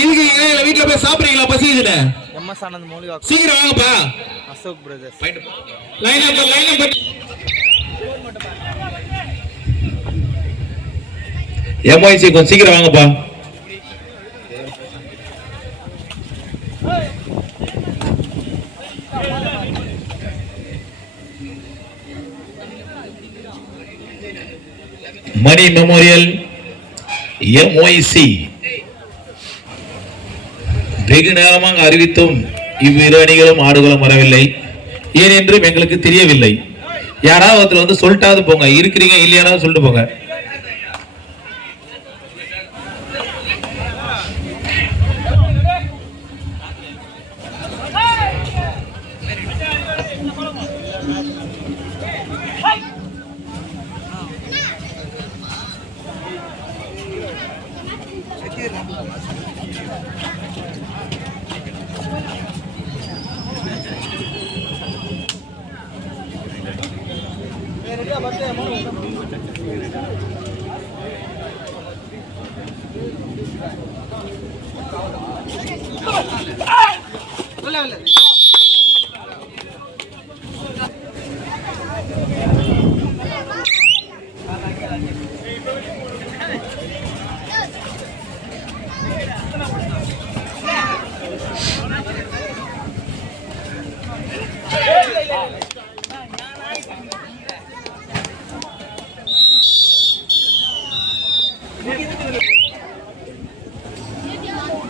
இதுக்கு வீட்டுல போய் சாப்பிடுறீங்களா? பசிக்குதுல எம்எஸ் ஆனந்த் மௌலிகா. சீக்கிரம் வாங்கப்பா. Ashok brothers. Line up MIC கொஞ்சம் சீக்கிரம் வாங்கப்பா. மணி மெமோரியல் எம்ஒய்சி வெகு நேரமாக அறிவித்தும் இவ்விரு அணிகளும் ஆடுகளும் வரவில்லை. ஏனென்றும் எங்களுக்கு தெரியவில்லை. யாராவது ஒருத்தர் வந்து சொல்லிட்டாவது போங்க, இருக்கிறீங்க இல்லையானா சொல்லிட்டு போங்க.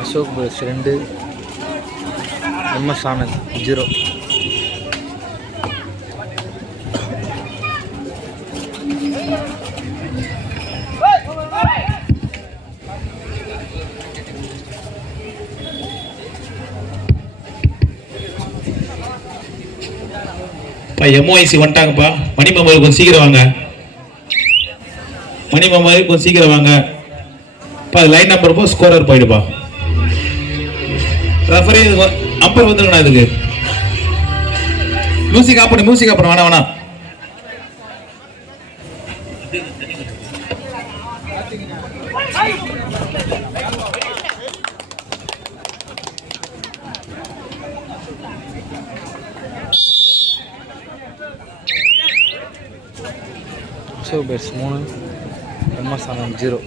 Ashok brothers 2, M S Anand 0. M O I C வந்துட்டாங்கப்பா. மணி மெமோரியல் கொஞ்சம் சீக்கிரம் வாங்க. மணி மெமோரியல் கொஞ்சம் சீக்கிரம் வாங்க. லைன் நம்பர் போ, ஸ்கோரர் போயிடுப்பா. ரெஃபரி அம்பர் வந்துருங்கண்ணா. இதுக்கு மியூசிக் ஆஃப் பண்ணு. மியூசிக் ஆஃப் பண்ண வேணாம் வேணாம். Ashok brothers 3, M S Anand 0.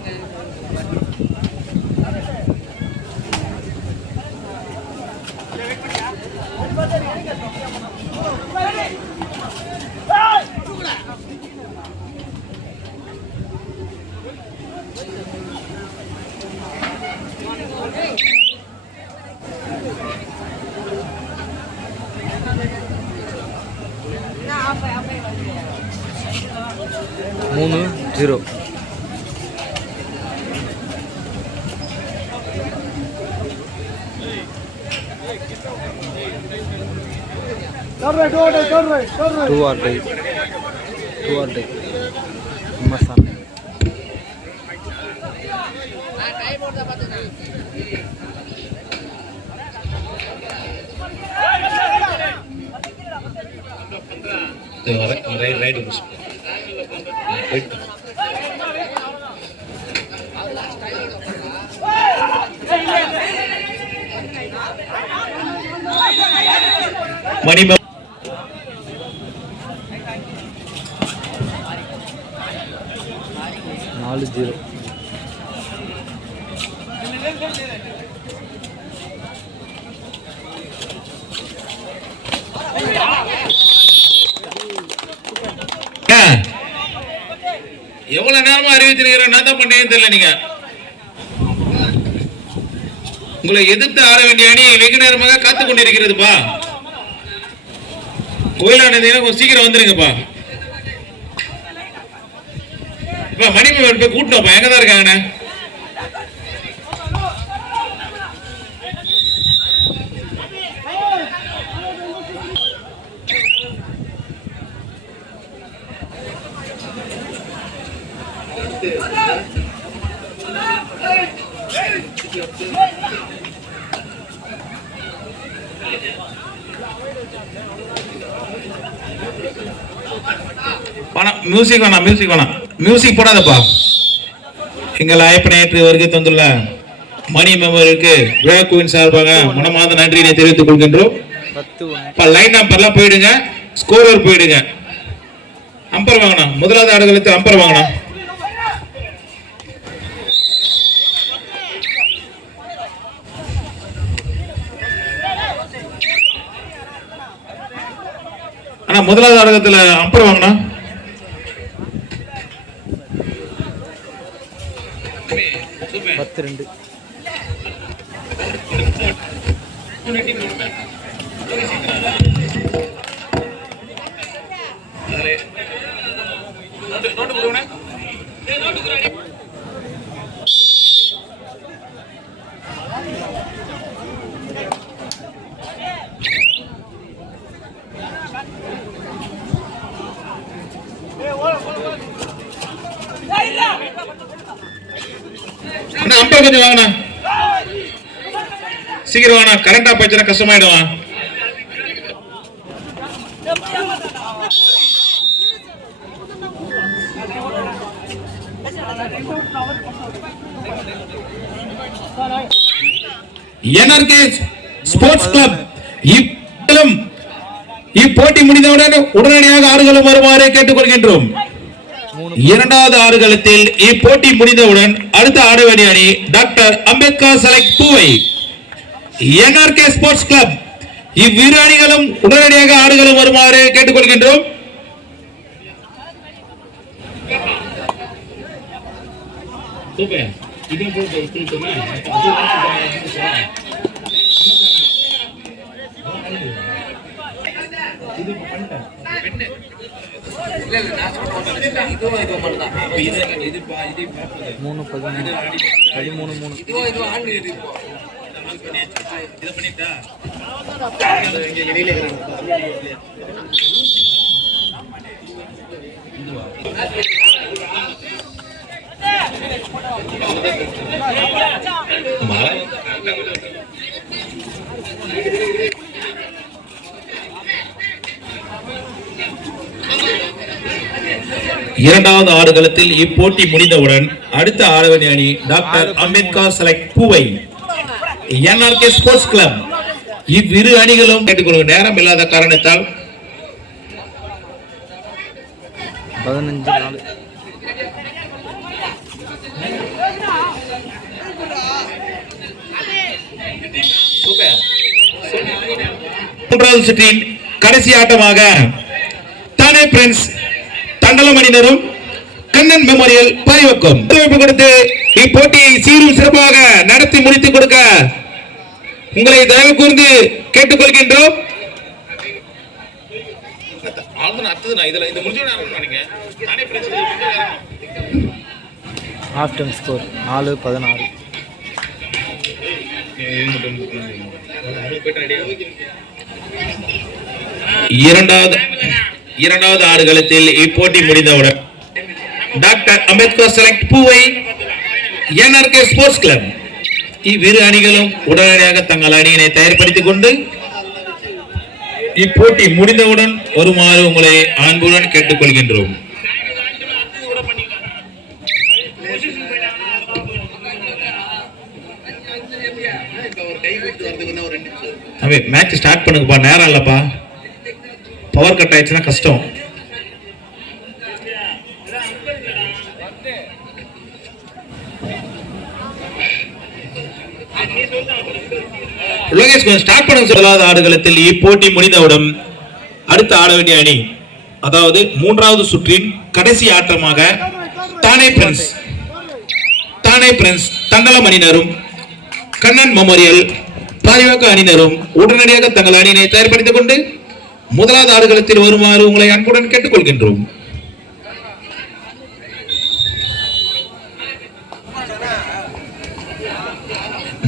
மூணு 0. Two or die. M S Anand. Mani 4-0. எவ்வளவு நேரமா அறிவிச்சிருக்கிறேன், என்ன தான் பண்ணேன்னு தெரியல. நீங்க உங்களை எதிர்த்து ஆட வேண்டிய அணி வெகு நேரமாக காத்து கொண்டிருக்கிறதுப்பா. கோயிலானது கொஞ்சம் சீக்கிரம் வந்துருங்கப்பா. இப்ப மணிமேல் போய் கூட்டணும்ப்பா. எங்கதான் இருக்காங்கண்ணே? மியூசிக் வேணாம், மியூசிக் வேணாம், மியூசிக் போடாதப்பா. எங்கள் அயப்பனை ஏற்று வருகை தந்துள்ள மணி மெமருக்கு விழா குழுவின் சார்பாக மனமார்ந்த நன்றியினை தெரிவித்துக் கொள்கின்றோம். 10-1. லைன் நம்பர்லாம் போயிடுங்க, ஸ்கோரர் போயிடுங்க. அம்பர் வாங்கணும், முதலாவது ஆடுகளுக்கு அம்பர் வாங்கணும். ஆனா முதலாவது ஆடகத்துல அம்பர் வாங்கணும். பத்து 2. அம்பர் கொஞ்சம் வாங்கண்ணா, சீக்கிரம் வாங்கண்ணா, கரண்டா போச்சுன்னா கஷ்டமாயிடுவா. என்ஆர்கே ஸ்போர்ட்ஸ் கிளப் இப்போட்டி முடிந்தவுடன் உடனடியாக ஆடுகளம் வருமாறு கேட்டுக்கொள்கின்றோம். இரண்டாவது ஆடுகளத்தில் இப்போட்டி முடிந்தவுடன் அடுத்த ஆடுவணி அணி டாக்டர் அம்பேத்கர் செலக்ட் பூவை. என்ஆர்கே ஸ்போர்ட்ஸ் கிளப் இவ்விரு அணிகளும் உடனடியாக ஆடுகளம் வருமாறு கேட்டுக்கொள்கின்றோம். இரண்டாவது ஆடுகளத்தில் இப்போட்டி முடிந்தவுடன் அடுத்த ஆடுவணி அணி டாக்டர் அம்பேத்கர் செலக்ட் பூவை. என்ஆர்கே ஸ்போர்ட்ஸ் கிளப் இவ்விரு அணிகளும் கேட்டுக்கொள்ளும். நேரம் இல்லாத காரணத்தால் 15-4. மூன்றாவது சுற்றின் கடைசி ஆட்டமாக தானே பிரின்ஸ் தண்டலம் அணியினரும் கண்ணன் மெமோரியல் பாய்வக்கம் கொடுத்து இப்போட்டியை சீரும் சிறப்பாக நடத்தி முடித்துக் கொடுக்க உங்களை தயவு கூர்ந்து கேட்டுக்கொள்கின்றோம். Half time score 4-16. இரண்டாவது ஆடுகளத்தில் இப்போட்டி முடிந்தவுடன் டாக்டர் அம்பேத்கர் செலக்ட் பூவை என்ஆர்கே ஸ்போர்ட்ஸ் கிளப் இவ்விரு அணிகளும் உடனடியாக தங்கள் அணியினை தயார்படுத்திக் கொண்டு இப்போட்டி முடிந்தவுடன் வருமாறு உங்களை அன்புடன் கேட்டுக்கொள்கின்றோம். மேட்ச் ஸ்டார்ட் பண்ணுங்கப்பா, நேரம் இல்லப்பா. பவர் கட் ஆயிடுச்சுன்னா கஷ்டம். லோகேஷ் கொஞ்சம் ஸ்டார்ட் பண்ண சொல்லாத ஆடுகளத்தில் இப்போட்டி முடிந்தவுடன் அடுத்த ஆட வேண்டிய அணி, அதாவது மூன்றாவது சுற்றின் கடைசி ஆட்டமாக தானே பிரின்ஸ் தண்டலம் அணியினரும் கண்ணன் மெமோரியல் பாய்வாக்க அணியினரும் உடனடியாக தங்கள் அணியினை தயார்படுத்திக் கொண்டு முதலாவது ஆடுகளத்தில் வருமாறு உங்களை அன்புடன் கேட்டுக்கொள்கின்றோம்.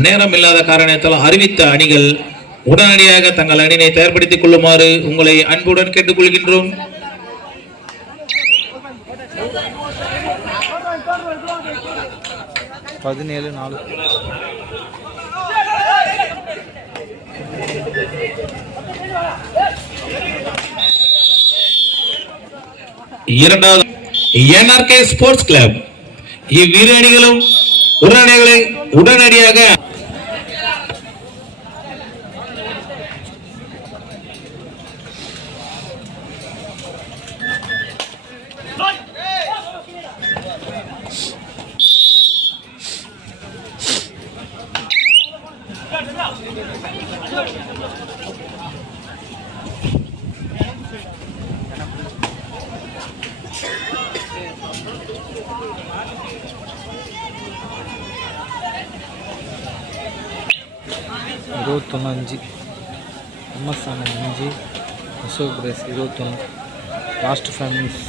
நேரம் இல்லாத காரணத்தால் அறிவித்த அணிகள் உடனடியாக தங்கள் அணியினை தயார்படுத்திக் கொள்ளுமாறு உங்களை அன்புடன் கேட்டுக்கொள்கின்றோம். இரண்டாவது என்ஆர்கே ஸ்போர்ட்ஸ் கிளப் இவ்விரு அணிகளும் உடனடியாக அஞ்சு MS Anand 5 Ashok brothers 21 last 5 minutes.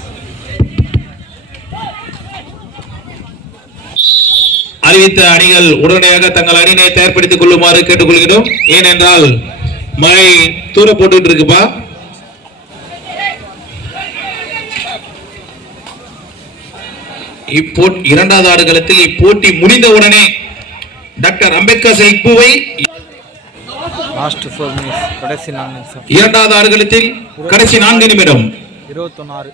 அறிவித்த அணிகள் உடனடியாக தங்கள் அணியினை தயார்படுத்திக் கொள்ளுமாறு கேட்டுக்கொள்கிறோம். ஏனென்றால் மழை தூர போட்டுட்டு இருக்குப்பா. இரண்டாவது ஆடுகளத்தில் இப்போட்டி முடிந்தவுடனே டாக்டர் அம்பேத்கர் சைக் பூவை லாஸ்ட் 4 மினிட்ஸ் கடைசி 4 நிமிஷம். இரண்டாவது ஆடுகளத்தில் கடைசி 4 நிமிடம். 21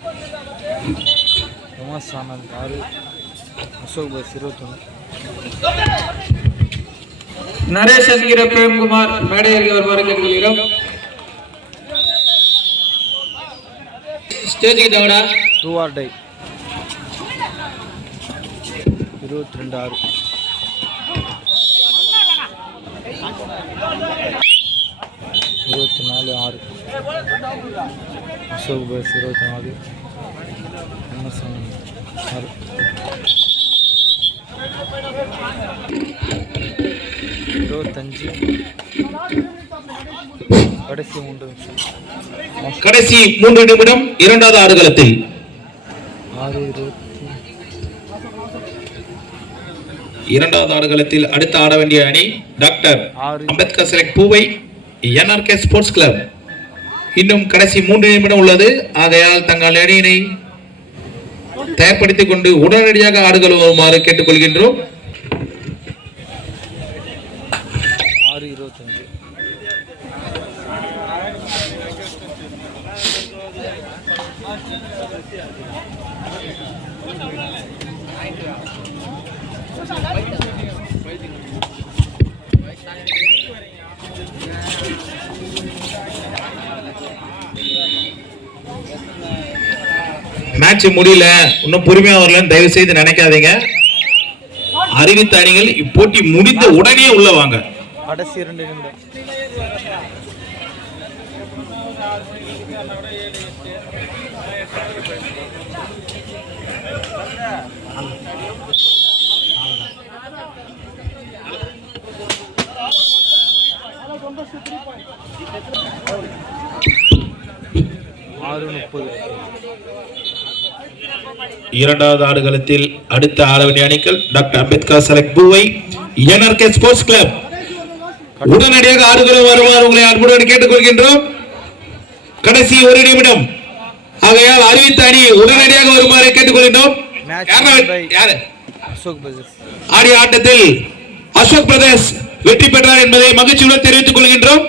எம்எஸ் ஆனந்த் 6 அசோக் பஸ் 21. நரேஷ் என்கிற பிரேம்குமார் மேடையருக்கு வருமாறு கேட்டுக்கொள்கிறோம். ஸ்டேஜுக்கு தவடா 2 or die 22 24 Ashok bus 24 MS Anand 6 25 கடைசி 3 நிமிஷம். கடைசி 3 நிமிடம் இரண்டாவது ஆடுகளத்தில் 6 இரண்டாவது ஆடுகளத்தில் அடுத்து ஆட வேண்டிய அணி டாக்டர் அம்பேத்கர் செலக்ட் பூவை NRK ஸ்போர்ட்ஸ் கிளப். இன்னும் கடைசி 3 நிமிடம் உள்ளது. ஆகையால் தங்கள் அணியினை தயார்படுத்திக் கொண்டு உடனடியாக ஆடுகள் வருமாறு கேட்டுக்கொள்கின்றோம். 6:25 மேட்ச் முடியல, இன்னும் பொறுமையா வரலன்னு தயவு செய்து நினைக்காதீங்க. அறிவித்த அணிகள் இப்போட்டி முடிந்த உடனே உள்ள வாங்க. கடைசி 2 நிமிடம். இரண்டாவது ஆடுகளத்தில் அடுத்த ஆட வேண்டிய அணிகள் டாக்டர் அம்பேத்கர் செலக்ட் பூவை NRK ஸ்போர்ட்ஸ் கிளப். உடனடியாக ஆடுகள் வருமாறு உங்களை அன்புடன் கேட்டுக்கொள்கின்றோம். கடைசி 1 நிமிடம். ஆகையால் அறிவித்த அணி உடனடியாக வருமாறு கேட்டுக்கொள்கின்றோம். ஆடிய ஆட்டத்தில் அசோக் பிரதர்ஸ் வெற்றி பெற்றார் என்பதை மகிழ்ச்சியுடன் தெரிவித்துக் கொள்கின்றோம்.